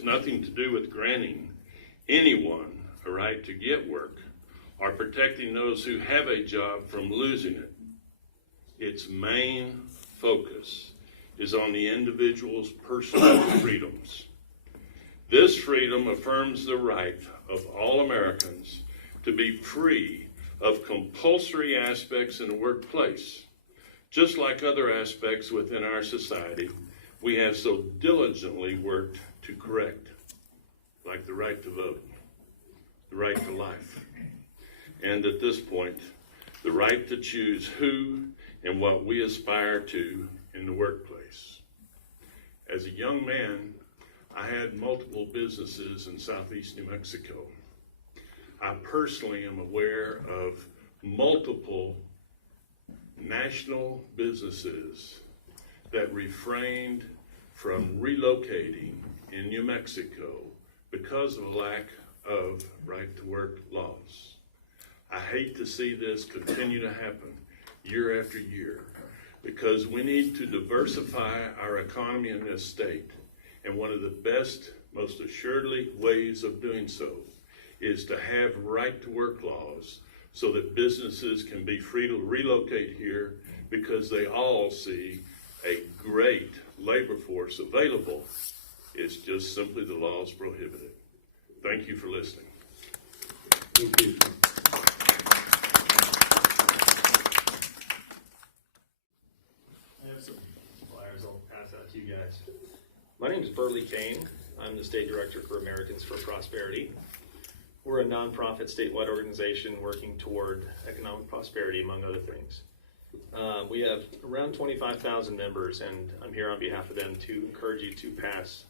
has nothing to do with granting anyone a right to get work or protecting those who have a job from losing it. Its main focus is on the individual's personal freedoms. This freedom affirms the right of all Americans to be free of compulsory aspects in the workplace. Just like other aspects within our society, we have so diligently worked to correct, like the right to vote, the right to life, and at this point, the right to choose who and what we aspire to in the workplace. As a young man, I had multiple businesses in southeast New Mexico. I personally am aware of multiple national businesses that refrained from relocating in New Mexico because of a lack of right to work laws. I hate to see this continue to happen year after year because we need to diversify our economy in this state. And one of the best, most assuredly ways of doing so is to have right to work laws so that businesses can be free to relocate here because they all see a great labor force available. It's just simply the laws prohibit it. Thank you for listening. Thank you. I have some flyers I'll pass out to you guys. My name is Burley Kane. I'm the State Director for Americans for Prosperity. We're a nonprofit statewide organization working toward economic prosperity, among other things. We have around 25,000 members, and I'm here on behalf of them to encourage you to pass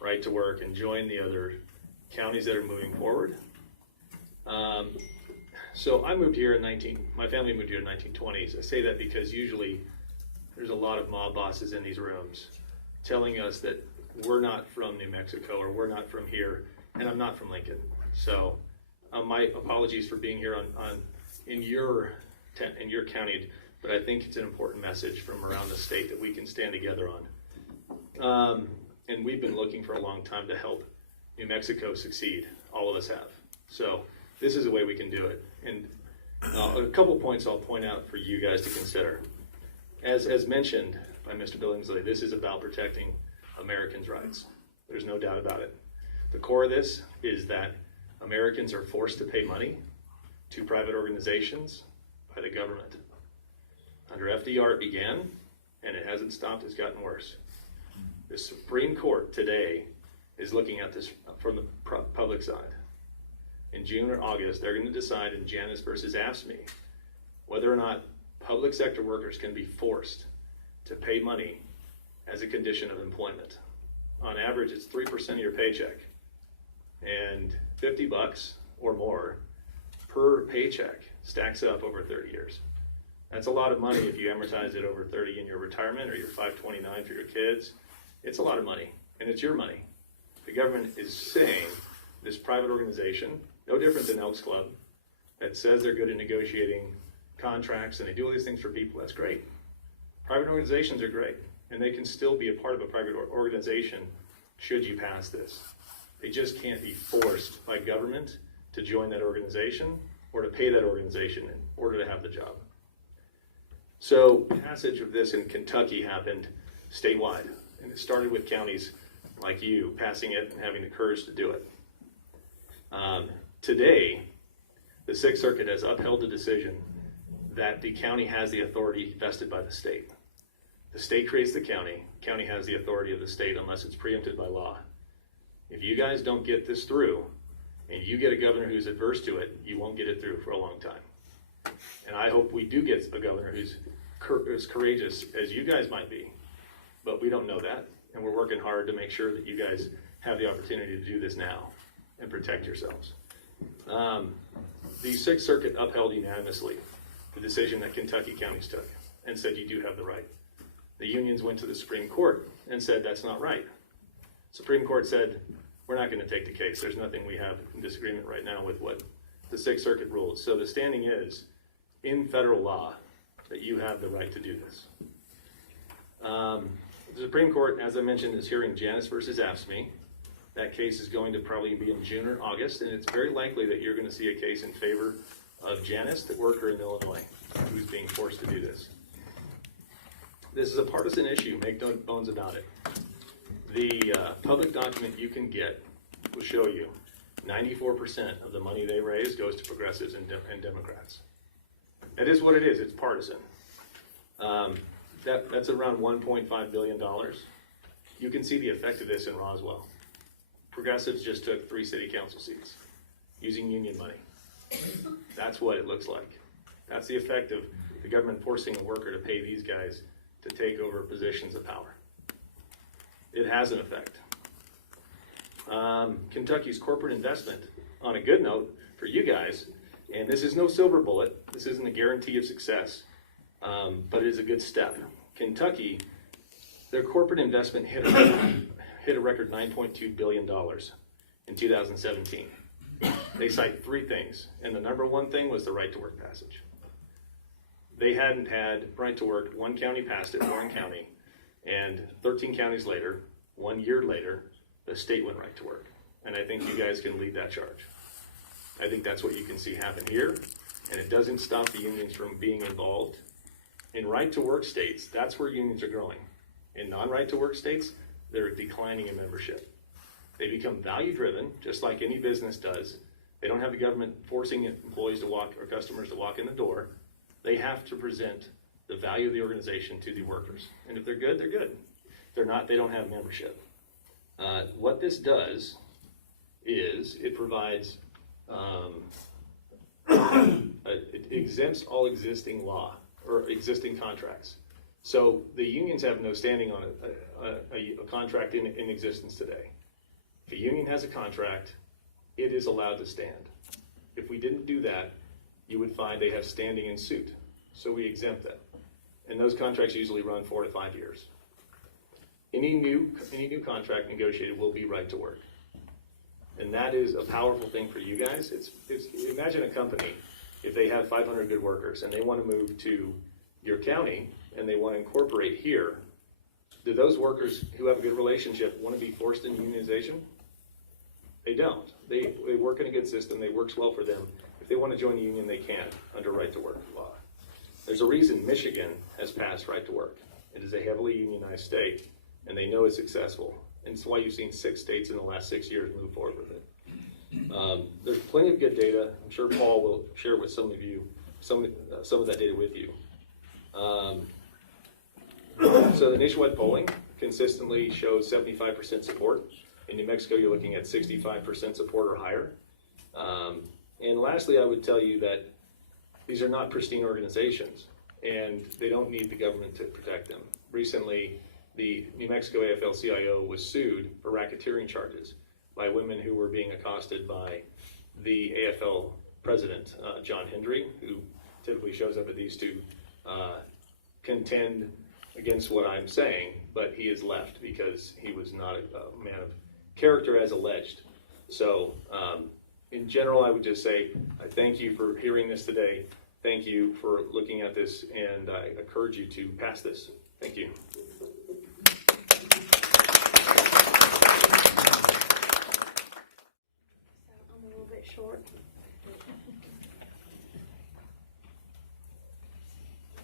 right to work and join the other counties that are moving forward. So I moved here my family moved here in the 1920s. I say that because usually there's a lot of mob bosses in these rooms telling us that we're not from New Mexico or we're not from here, and I'm not from Lincoln. So my apologies for being here in your county, but I think it's an important message from around the state that we can stand together on. And we've been looking for a long time to help New Mexico succeed. All of us have. So this is a way we can do it. And a couple points I'll point out for you guys to consider. As mentioned by Mr. Billingsley, this is about protecting Americans' rights. There's no doubt about it. The core of this is that Americans are forced to pay money to private organizations by the government. Under FDR it began, and it hasn't stopped, it's gotten worse. The Supreme Court today is looking at this from the public side. In June or August, they're going to decide in Janus versus AFSCME whether or not public sector workers can be forced to pay money as a condition of employment. On average, it's 3% of your paycheck, and $50 or more per paycheck stacks up over 30 years. That's a lot of money if you amortize it over 30 in your retirement or your 529 for your kids. It's a lot of money, and it's your money. The government is saying this private organization, no different than Elks Club, that says they're good at negotiating contracts and they do all these things for people. That's great. Private organizations are great, and they can still be a part of a private organization should you pass this. They just can't be forced by government to join that organization or to pay that organization in order to have the job. So passage of this in Kentucky happened statewide, and it started with counties like you passing it and having the courage to do it. Today, the Sixth Circuit has upheld the decision that the county has the authority vested by the state. The state creates the county has the authority of the state unless it's preempted by law. If you guys don't get this through, and you get a governor who's adverse to it, you won't get it through for a long time. And I hope we do get a governor who's as courageous as you guys might be, but we don't know that, and we're working hard to make sure that you guys have the opportunity to do this now and protect yourselves. The Sixth Circuit upheld unanimously the decision that Kentucky counties took and said you do have the right. The unions went to the Supreme Court and said that's not right. Supreme Court said we're not going to take the case. There's nothing we have in disagreement right now with what the Sixth Circuit ruled. So the standing is in federal law that you have the right to do this. The Supreme Court, as I mentioned, is hearing Janus versus AFSCME. That case is going to probably be in June or August, and it's very likely that you're going to see a case in favor of Janice, the worker in Illinois, who's being forced to do this. This is a partisan issue, make no bones about it. The public document you can get will show you 94% of the money they raise goes to progressives and Democrats. That is what it is, it's partisan. That's around $1.5 billion. You can see the effect of this in Roswell. Progressives just took 3 city council seats using union money. That's what it looks like. That's the effect of the government forcing a worker to pay these guys to take over positions of power. It has an effect. Kentucky's corporate investment, on a good note for you guys, and this is no silver bullet, this isn't a guarantee of success, but it is a good step. Kentucky, their corporate investment hit a record $9.2 billion in 2017. They cite 3 things, and the number one thing was the right to work passage. They hadn't had right to work, one county passed it, Warren County, and 13 counties later, 1 year later, the state went right to work. And I think you guys can lead that charge. I think that's what you can see happen here, and it doesn't stop the unions from being involved. In right to work states, that's where unions are growing. In non-right to work states, they're declining in membership. They become value driven, just like any business does. They don't have the government forcing employees to walk or customers to walk in the door. They have to present the value of the organization to the workers. And if they're good, they're good. If they're not, they don't have membership. What this does is it provides, it exempts all existing law or existing contracts. So the unions have no standing on a contract in existence today. If a union has a contract, it is allowed to stand. If we didn't do that, you would find they have standing in suit. So we exempt that. And those contracts usually run 4 to 5 years. Any new contract negotiated will be right to work. And that is a powerful thing for you guys. Imagine a company, if they have 500 good workers and they want to move to your county and they want to incorporate here, do those workers who have a good relationship want to be forced into unionization? They don't. They work in a good system. They works well for them. If they want to join a union, they can under right to work law. There's a reason Michigan has passed right to work. It is a heavily unionized state, and they know it's successful. And it's why you've seen 6 states in the last 6 years move forward with it. There's plenty of good data. I'm sure Paul will share with some of you some of that data with you. So the nationwide polling consistently shows 75% support. In New Mexico, you're looking at 65% support or higher. And lastly, I would tell you that these are not pristine organizations, and they don't need the government to protect them. Recently, the New Mexico AFL-CIO was sued for racketeering charges by women who were being accosted by the AFL president, John Hendry, who typically shows up at these to contend against what I'm saying, but he has left because he was not a man of character as alleged. So in general, I would just say, I thank you for hearing this today. Thank you for looking at this, and I encourage you to pass this. Thank you. I'm a little bit short.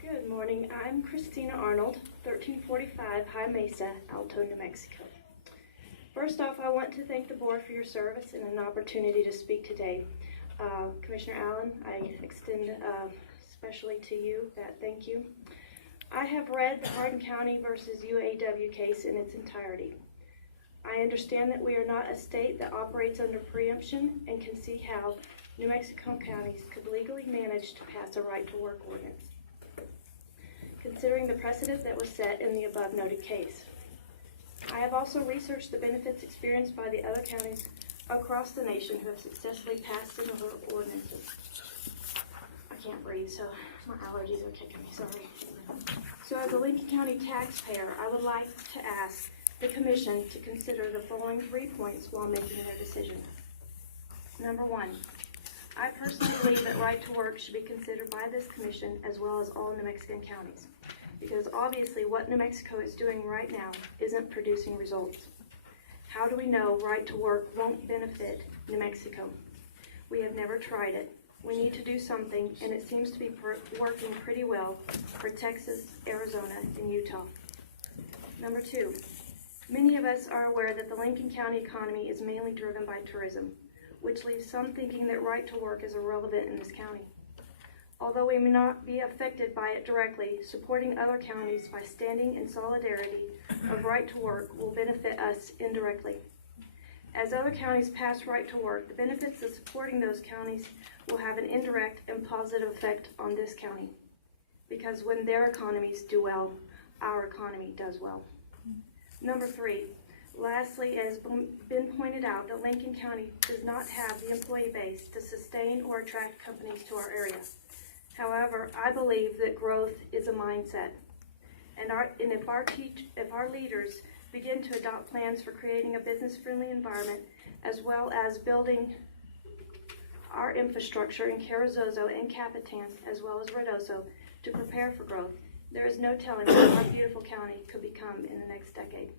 Good morning. I'm Christina Arnold, 1345 High Mesa, Alto, New Mexico. First off, I want to thank the board for your service and an opportunity to speak today. Commissioner Allen, I extend especially to you that thank you. I have read the Hardin County versus UAW case in its entirety. I understand that we are not a state that operates under preemption and can see how New Mexico counties could legally manage to pass a right to work ordinance, considering the precedent that was set in the above noted case. I have also researched the benefits experienced by the other counties across the nation who have successfully passed similar ordinances. I can't breathe, so my allergies are kicking me, sorry. So as a Lincoln County taxpayer, I would like to ask the Commission to consider the following 3 points while making their decision. Number 1, I personally believe that right to work should be considered by this Commission as well as all New Mexican counties, because obviously what New Mexico is doing right now isn't producing results. how do we know right to work won't benefit New Mexico? We have never tried it. We need to do something, and it seems to be working pretty well for Texas, Arizona, and Utah. Number 2, many of us are aware that the Lincoln County economy is mainly driven by tourism, which leaves some thinking that right to work is irrelevant in this county. Although we may not be affected by it directly, supporting other counties by standing in solidarity of right to work will benefit us indirectly. As other counties pass right to work, the benefits of supporting those counties will have an indirect and positive effect on this county. Because when their economies do well, our economy does well. Number 3, lastly, as been pointed out, that Lincoln County does not have the employee base to sustain or attract companies to our area. However, I believe that growth is a mindset. And if our leaders begin to adopt plans for creating a business-friendly environment, as well as building our infrastructure in Carrizozo and Capitan, as well as Ruidoso, to prepare for growth, there is no telling what our beautiful county could become in the next decade.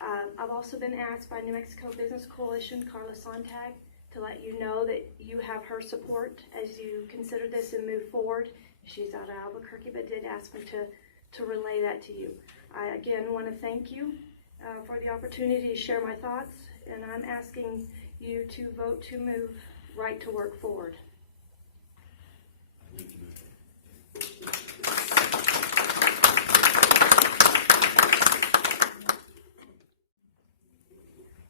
I've also been asked by New Mexico Business Coalition, Carla Sontag, to let you know that you have her support as you consider this and move forward. She's out of Albuquerque, but did ask me to relay that to you. I again want to thank you for the opportunity to share my thoughts, and I'm asking you to vote to move right to work forward.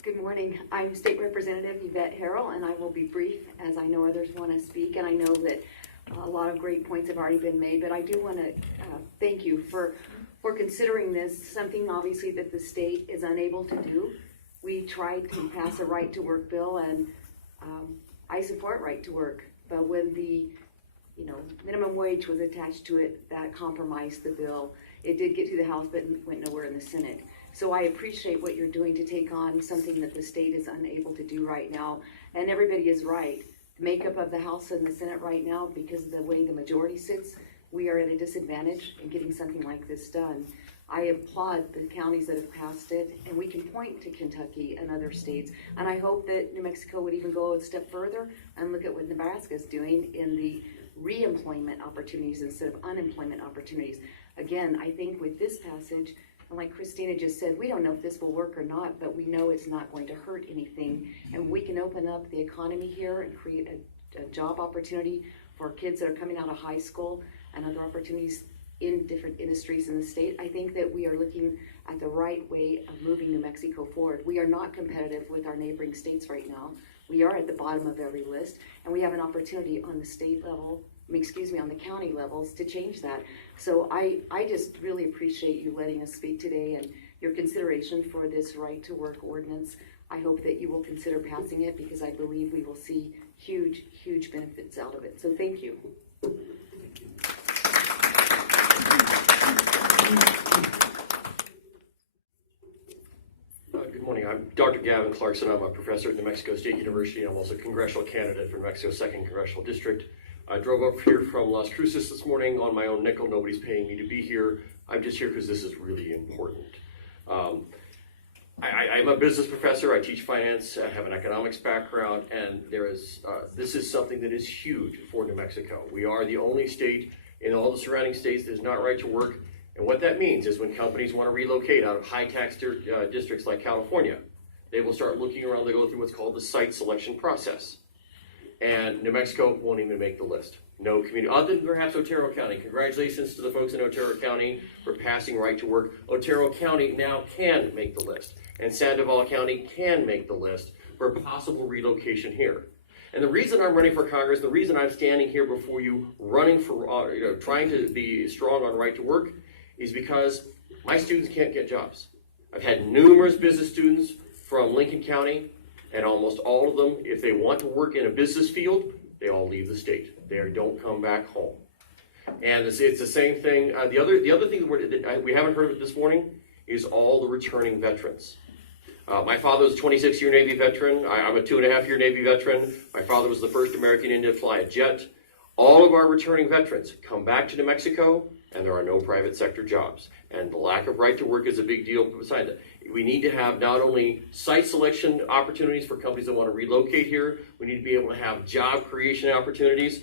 Good morning. I'm State Representative Yvette Harrell, and I will be brief as I know others want to speak, and I know that a lot of great points have already been made, but I do want to thank you for considering this, something obviously that the state is unable to do. We tried to pass a right to work bill, and I support right to work, but when the minimum wage was attached to it, that compromised the bill. It did get to the House, but went nowhere in the Senate. So I appreciate what you're doing to take on something that the state is unable to do right now. And everybody is right. The makeup of the House and the Senate right now, because of the way the majority sits, we are at a disadvantage in getting something like this done. I applaud the counties that have passed it, and we can point to Kentucky and other states. And I hope that New Mexico would even go a step further and look at what Nebraska is doing in the re-employment opportunities instead of unemployment opportunities. Again, I think with this passage, and like Christina just said, we don't know if this will work or not, but we know it's not going to hurt anything. And we can open up the economy here and create a job opportunity for kids that are coming out of high school and other opportunities in different industries in the state. I think that we are looking at the right way of moving New Mexico forward. We are not competitive with our neighboring states right now. We are at the bottom of every list, and we have an opportunity on the state level, on the county levels to change that. So I just really appreciate you letting us speak today and your consideration for this right to work ordinance. I hope that you will consider passing it because I believe we will see huge, huge benefits out of it. So thank you. Good morning. I'm Dr. Gavin Clarkson. I'm a professor at New Mexico State University. I'm also a congressional candidate for New Mexico's 2nd Congressional District. I drove up here from Las Cruces this morning on my own nickel. Nobody's paying me to be here. I'm just here because this is really important. I'm a business professor. I teach finance. I have an economics background, and this is something that is huge for New Mexico. We are the only state in all the surrounding states that is not right to work. And what that means is when companies want to relocate out of high tax districts like California, they will start looking around. They go through what's called the site selection process. And New Mexico won't even make the list. No community, other than perhaps Otero County. Congratulations to the folks in Otero County for passing right to work. Otero County now can make the list. And Sandoval County can make the list for possible relocation here. And the reason I'm running for Congress, the reason I'm standing here before you, running for, trying to be strong on right to work, is because my students can't get jobs. I've had numerous business students from Lincoln County, and almost all of them, if they want to work in a business field, they all leave the state. They don't come back home. And it's the same thing. The other thing that we haven't heard of this morning is all the returning veterans. My father was a 26-year Navy veteran. I'm a 2.5-year Navy veteran. My father was the first American Indian to fly a jet. All of our returning veterans come back to New Mexico, and there are no private sector jobs. And the lack of right to work is a big deal beside that. We need to have not only site selection opportunities for companies that want to relocate here, we need to be able to have job creation opportunities.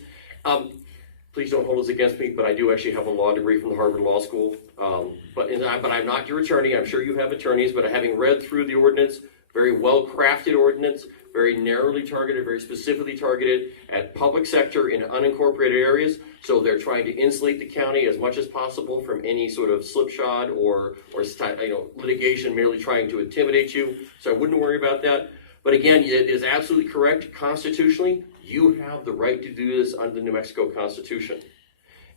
Please don't hold this against me, but I do actually have a law degree from the Harvard Law School. But I'm not your attorney. I'm sure you have attorneys, but having read through the ordinance, very well-crafted ordinance, very narrowly targeted, very specifically targeted at public sector in unincorporated areas. So they're trying to insulate the county as much as possible from any sort of slipshod or litigation merely trying to intimidate you. So I wouldn't worry about that. But again, it is absolutely correct constitutionally. You have the right to do this under the New Mexico Constitution.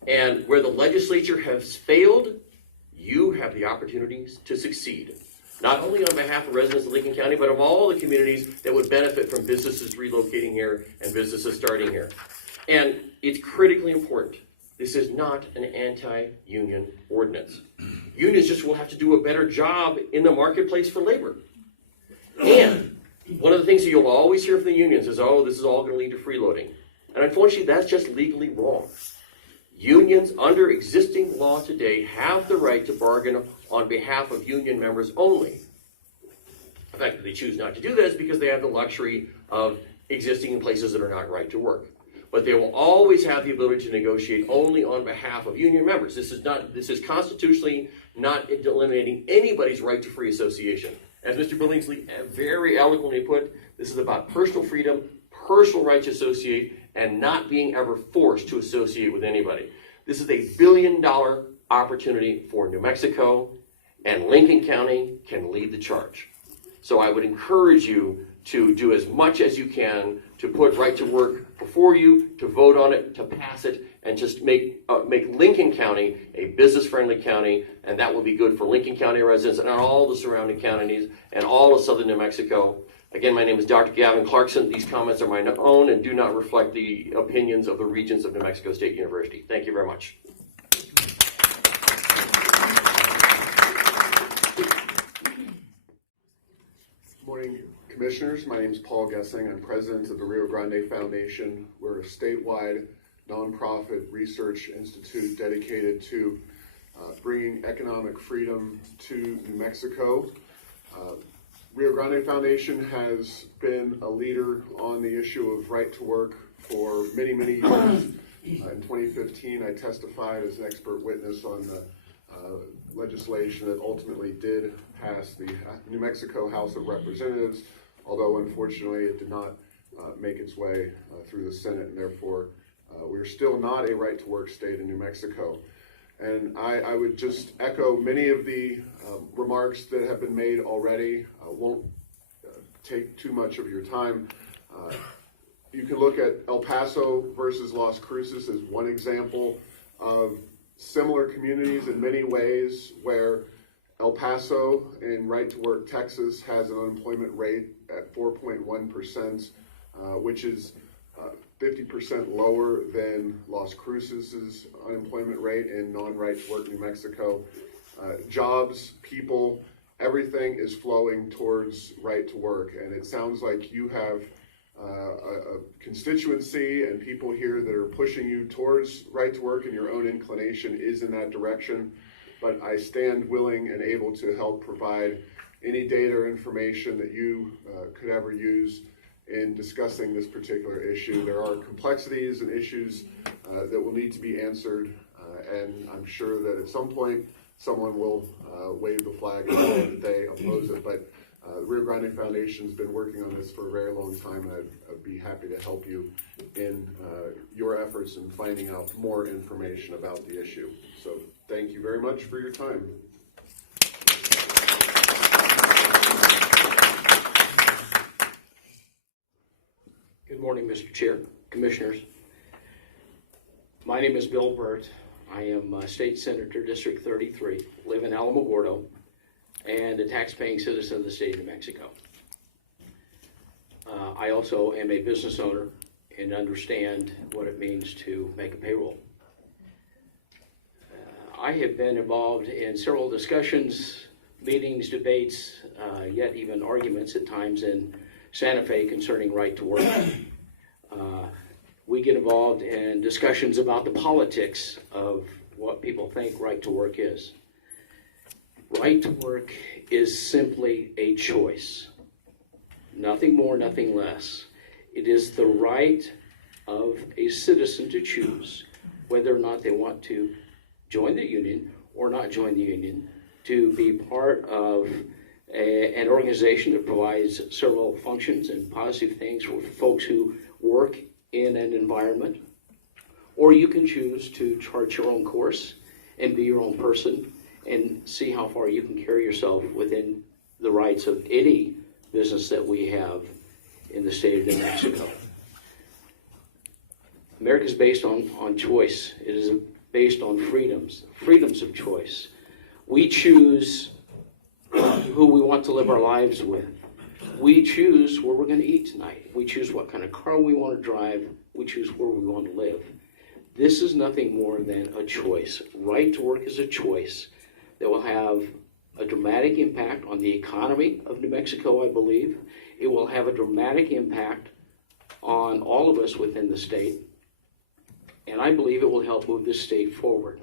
And where the legislature has failed, you have the opportunities to succeed. Not only on behalf of residents of Lincoln County, but of all the communities that would benefit from businesses relocating here and businesses starting here. And it's critically important. This is not an anti-union ordinance. Unions just will have to do a better job in the marketplace for labor. And one of the things that you'll always hear from the unions is, oh, this is all going to lead to freeloading. And unfortunately, that's just legally wrong. Unions under existing law today have the right to bargain on behalf of union members only. The fact that they choose not to do that is because they have the luxury of existing in places that are not right to work. But they will always have the ability to negotiate only on behalf of union members. This is constitutionally not eliminating anybody's right to free association. As Mr. Billingsley very eloquently put, this is about personal freedom, personal right to associate, and not being ever forced to associate with anybody. This is a $1 billion opportunity for New Mexico, and Lincoln County can lead the charge. So I would encourage you to do as much as you can to put right to work before you, to vote on it, to pass it, and just make Lincoln County a business-friendly county, and that will be good for Lincoln County residents and all the surrounding counties and all of southern New Mexico. Again, my name is Dr. Gavin Clarkson. These comments are my own and do not reflect the opinions of the Regents of New Mexico State University. Thank you very much. Good morning, Commissioners. My name is Paul Gessing. I'm president of the Rio Grande Foundation. We're a statewide nonprofit research institute dedicated to bringing economic freedom to New Mexico. Rio Grande Foundation has been a leader on the issue of right to work for many, many years. In 2015, I testified as an expert witness on the legislation that ultimately did pass the New Mexico House of Representatives, although unfortunately it did not make its way through the Senate, and therefore we're still not a right to work state in New Mexico. And I would just echo many of the remarks that have been made already. Won't take too much of your time. You can look at El Paso versus Las Cruces as one example of similar communities in many ways, where El Paso in right to work Texas has an unemployment rate at 4.1%, which is 50% lower than Las Cruces' unemployment rate in non-right to work New Mexico. Jobs, people, everything is flowing towards right to work, and it sounds like you have a constituency and people here that are pushing you towards right to work, and your own inclination is in that direction. But I stand willing and able to help provide any data or information that you could ever use in discussing this particular issue. There are complexities and issues that will need to be answered, and I'm sure that at some point someone will wave the flag and say that they oppose it. But the Rio Grande Foundation has been working on this for a very long time, and I'd be happy to help you in your efforts in finding out more information about the issue. So thank you very much for your time. Good morning, Mr. Chair, Commissioners. My name is Bill Burt. I am State Senator, District 33, live in Alamogordo, and a tax-paying citizen of the state of New Mexico. I also am a business owner and understand what it means to make a payroll. I have been involved in several discussions, meetings, debates, yet even arguments at times in Santa Fe concerning right to work. We get involved in discussions about the politics of what people think right to work is. Right to work is simply a choice. Nothing more, nothing less. It is the right of a citizen to choose whether or not they want to join the union or not join the union, to be part of an organization that provides several functions and positive things for folks who work in an environment. Or you can choose to chart your own course and be your own person and see how far you can carry yourself within the rights of any business that we have in the state of New Mexico. America is based on choice. It is based on freedoms of choice. We choose who we want to live our lives with. We choose where we're going to eat tonight. We choose what kind of car we want to drive. We choose where we want to live. This is nothing more than a choice. Right to work is a choice that will have a dramatic impact on the economy of New Mexico, I believe. It will have a dramatic impact on all of us within the state. And I believe it will help move this state forward.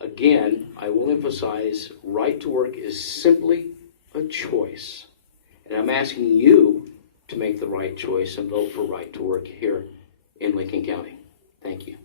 Again, I will emphasize, right to work is simply a choice. And I'm asking you to make the right choice and vote for right to work here in Lincoln County. Thank you.